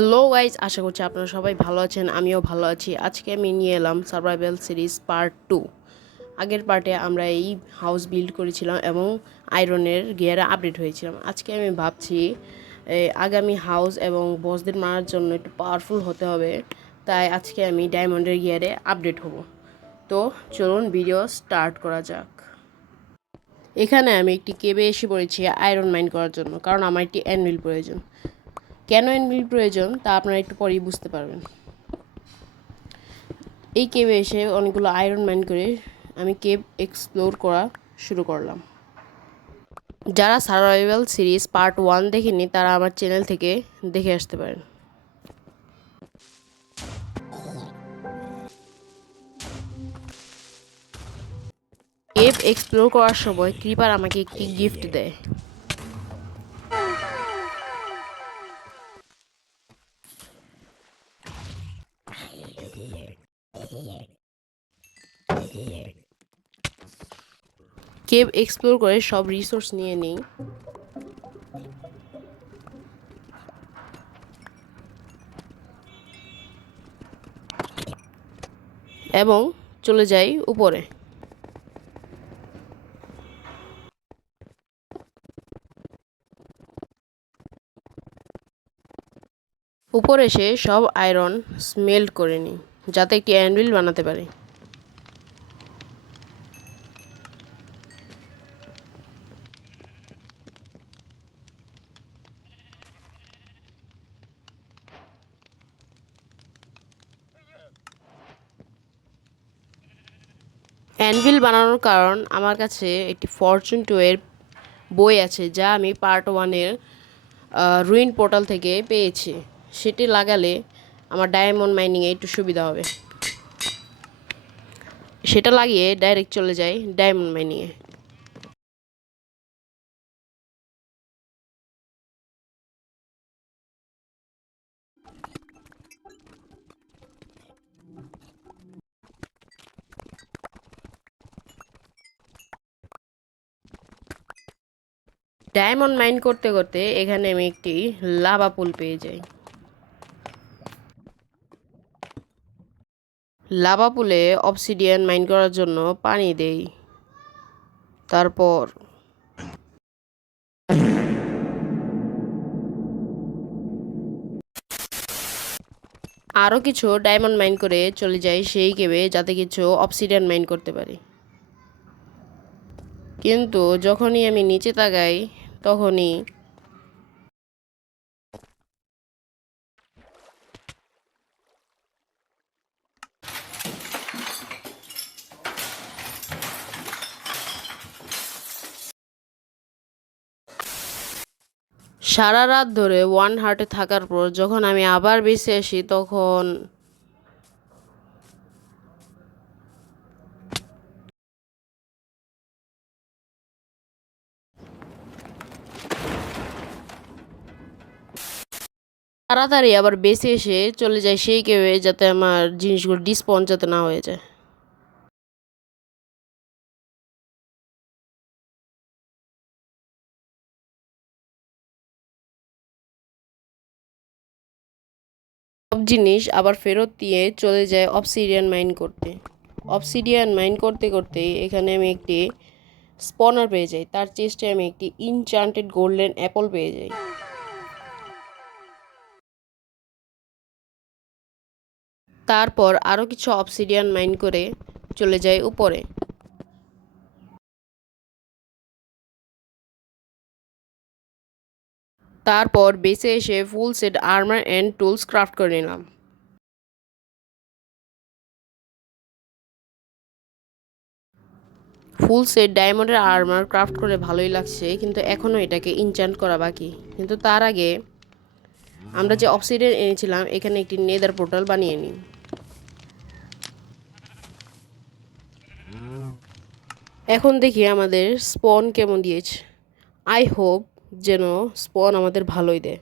Hello guys, আশা করছি আপনারা সবাই ভালো আছেন। আমিও ভালো আছি। আজকে আমি নিয়ে এলাম সার্ভাইভাল সিরিজ পার্ট 2। আগের পার্টে আমরা এই হাউস বিল্ড করেছিলাম এবং আয়রনের গিয়ারে আপডেট হয়েছিলাম। আজকে আমি ভাবছি আগামী হাউস এবং বসদের মারার জন্য একটু পাওয়ারফুল হতে হবে। তাই আজকে আমি ডায়মন্ডের গিয়ারে আপডেট হব। তো চলুন ভিডিও স্টার্ট করা যাক। এখানে আমি একটি কেবে এসে পড়েছি আয়রন মাইন করার জন্য, কারণ আমার একটি অ্যানভিল প্রয়োজন। কেন অ্যানভিল প্রয়োজন তা আপনারা একটু পরেই বুঝতে পারবেন। এই কেভে এসে অনেকগুলো আয়রন মাইন করে আমি কেভ এক্সপ্লোর করা শুরু করলাম। যারা সার্ভাইভাল সিরিজ পার্ট 1 দেখেনি তারা আমার চ্যানেল থেকে দেখে আসতে পারেন। কেভ এক্সপ্লোর করার সময় ক্রিপার আমাকে একটি গিফট দেয়। কেভ এক্সপ্লোর করে সব রিসোর্স নিয়ে নিই এবং চলে যাই উপরে। উপরে এসে সব আয়রন স্মেল্ট করে নিই যাতে একটি অ্যানভিল বানাতে পারি। অ্যানভিল বানানোর কারণ, আমার কাছে একটি ফরচুন 2 এর বই আছে যা আমি পার্ট 1-এর রুইন পোর্টাল থেকে পেয়েছি। সেটি লাগালে আমার ডায়মন্ড মাইনিংয়ে একটু সুবিধা হবে। সেটা লাগিয়ে ডাইরেক্ট চলে যাই ডায়মন্ড মাইনিংয়ে। ডায়মন্ড মাইন করতে করতে এখানে আমি একটি লাভা পুল পেয়ে যাই। লাভা পুলে অবসিডিয়ান মাইন করার জন্য পানি দেই। তারপর আরও কিছু ডায়মন্ড মাইন করে চলে যাই সেই কেবে, যাতে কিছু অবসিডিয়ান মাইন করতে পারি। কিন্তু যখনই আমি নিচে তাকাই তখনই সারা রাত ধরে ওয়ান হার্টে থাকার পর যখন আমি আবার বেঁচে আসি তখন তাড়াতাড়ি আবার বেঁচে এসে চলে যায় সেই কেউয়ে, যাতে আমার জিনিসগুলো ডিসপন যাতে না হয়ে যায়। সব জিনিস আবার ফেরত দিয়ে চলে যায় অবসিডিয়ান মাইন করতে। অবসিডিয়ান মাইন করতে করতে এখানে আমি একটি স্পনার পেয়ে যাই। তার চেস্টে আমি একটি ইনচান্টেড গোল্ডেন অ্যাপল পেয়ে যাই। তারপর আরও কিছু অবসিডিয়ান মাইন করে চলে যায় উপরে। তারপর বেসে এসে full set armour and tools craft করে নিলাম। ফুল সেট ডায়মন্ডের আর্মার ক্রাফট করে ভালোই লাগছে, কিন্তু এখনও এটাকে ইনচান্ট করা বাকি। কিন্তু তার আগে আমরা যে অবসিডিয়ান এনেছিলাম এখানে একটি নেদার পোর্টাল বানিয়ে নিই। এখন দেখি আমাদের স্পন কেমন দিয়েছে। আই হোপ যেন স্পন আমাদের ভালোই দেয়।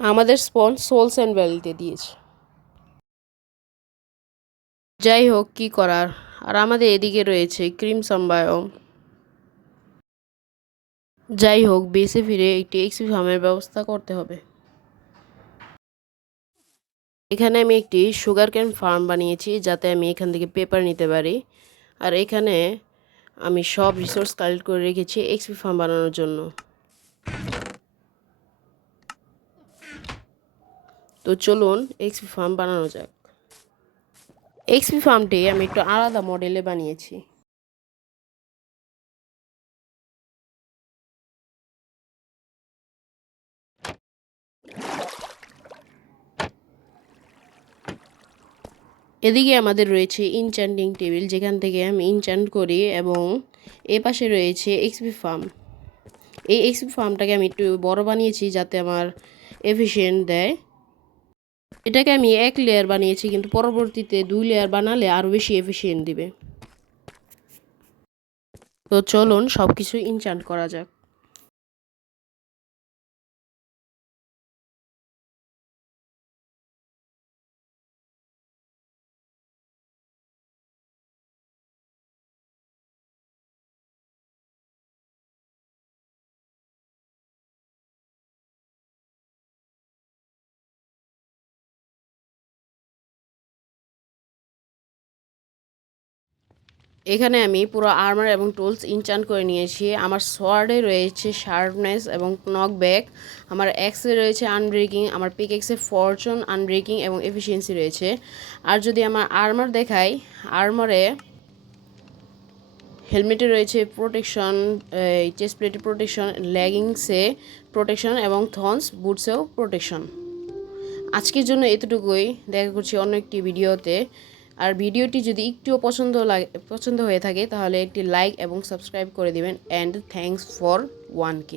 আমাদের স্পন সোলস অ্যান্ড ভ্যালিতে দিয়েছে। যাই হোক, কি করার। আর আমাদের এদিকে রয়েছে ক্রিমসন বায়োম। যাই হোক, বেসে ফিরে একটি এক্সপি ফার্মের ব্যবস্থা করতে হবে। এখানে আমি একটি সুগার ক্যান ফার্ম বানিয়েছি যাতে আমি এখান থেকে পেপার নিতে পারি। আর এখানে আমি সব রিসোর্স কালেক্ট করে রেখেছি এক্সপি ফার্ম বানানোর জন্য। তো চলুন এক্সপি ফার্ম বানানো যাক। এক্সপি ফার্মটি আমি একটু আলাদা মডেলে বানিয়েছি। এদিকে আমাদের রয়েছে ইনচ্যান্টিং টেবিল, যেখান থেকে আমি ইনচ্যান্ট করি, এবং এ পাশে রয়েছে এক্সপি ফার্ম। এই এক্সপি ফার্মটাকে আমি একটু বড় বানিয়েছি যাতে আমার এফিশিয়েন্ট দেয়। এটাকে আমি 1 লেয়ার বানিয়েছি, কিন্তু পরবর্তীতে 2 লেয়ার বানালে আরও বেশি এফিশিয়েন্ট দিবে। তো চলুন সব কিছু ইনচ্যান্ট করা যাক। এখানে আমি পুরো আর্মার এবং টুলস ইনচ্যান্ট করে নিয়েছি। আমার সোয়ার্ডে রয়েছে শার্পনেস এবং নকব্যাক, আমার এক্সে রয়েছে আনব্রেকিং, আমার পিক এক্সে ফরচুন, আনব্রেকিং এবং এফিসিয়েন্সি রয়েছে। আর যদি আমার আর্মার দেখাই, আর্মারে হেলমেটে রয়েছে প্রোটেকশন, চেস্ট প্লেটে প্রোটেকশন, লেগিংসে প্রোটেকশন এবং থর্নস বুটসেও প্রোটেকশন। আজকের জন্য এতটুকুই। দেখা করছি অন্য একটি ভিডিওতে। আর ভিডিওটি যদি একটুও পছন্দ হয়ে থাকে তাহলে একটি লাইক এবং সাবস্ক্রাইব করে দিবেন। And thanks for 1K।